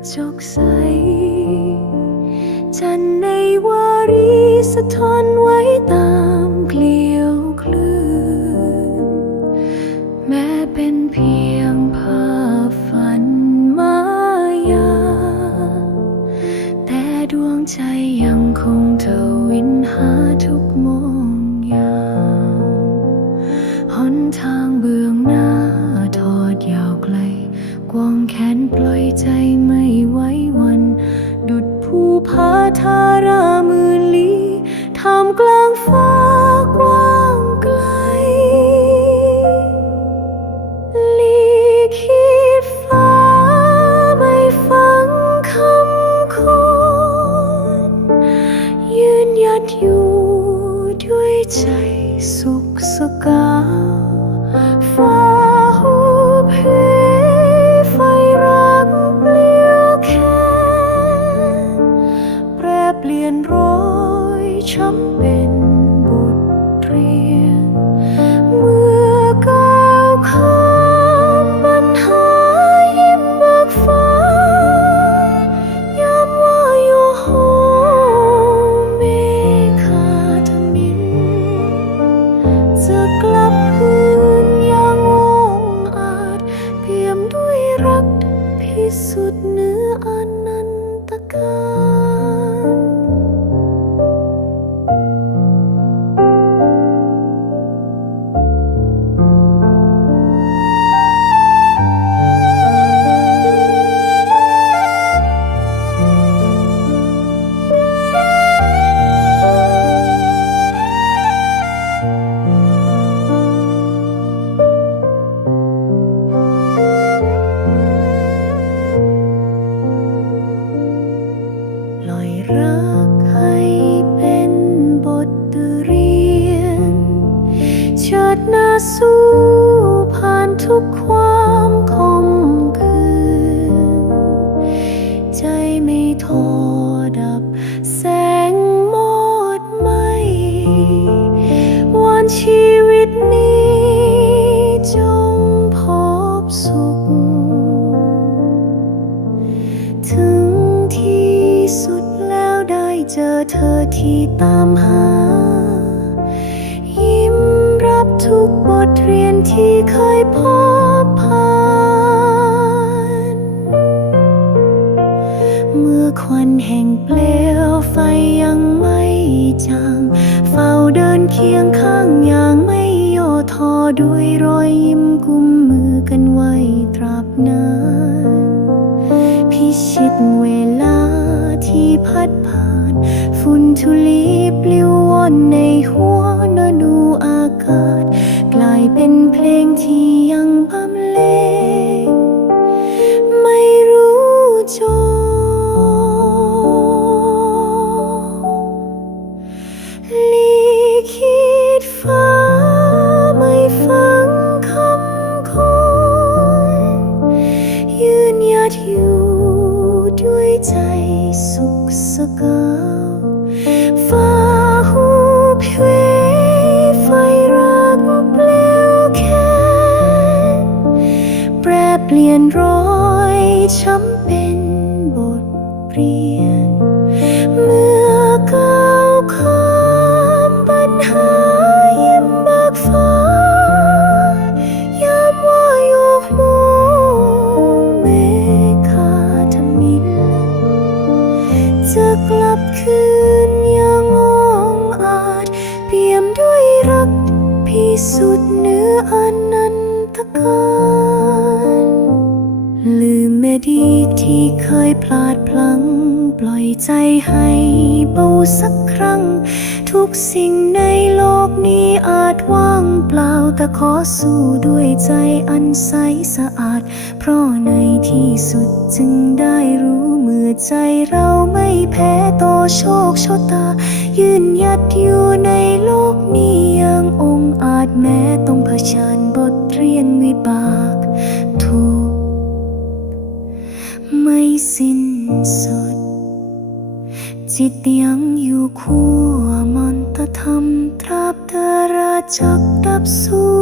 ระจกใส จันในวารีสะท้อนไว้ตา ผาทารามื่นลี้ท่ามกลางฟ้ากว้างไกล ลีขีดฟ้าไม่ฟังคำคนยืนหยัดอยู่ด้วยใจสุขสกาวฟ้าหูเพไแปร ดหน้าสู้ผ่านทุกความคมคืน ใจไม่ทอดับแสงหมดไหมวันชีวิตนี้จงพบสุข ถึงที่สุดแล้วได้เจอเธอที่ตามหา ทุกบทเรียนที่เคยพบผ่าน เมื่อควันแห่งเปลวไฟยังไม่จางเฝ้าเดินเคียงข้างอย่างไม่ย่อท้อด้วยรอยยิ้มกุมมือกันไว้ตราบนานพิชิตเวลาที่พัดผ่าน ฝุ่นทุลี เพวไฟรักเปลวแค่แปรเปลี่ยนรอยช้ำเป็นบทเรียน สุทธิ์เหนืออนันตการลืมเมดีที่เคยพลาดพลั้ง ปล่อยใจให้เบาสักครั้ง ทุกสิ่งในโลกนี้อาจว่างเปล่าแต่ขอสู้ด้วยใจอันใสสะอาด เพราะในที่สุดจึงได้รู้เมื่อใจเราไม่แพ้ต่อโชคชะตา ยืนหยัดอยู่ในโลกนี้ ชานบทเรียนวิบากทุกไม่สิ้นสุด จิตยังอยู่คู่มันตธรรมตราบเดราจักดับสูญ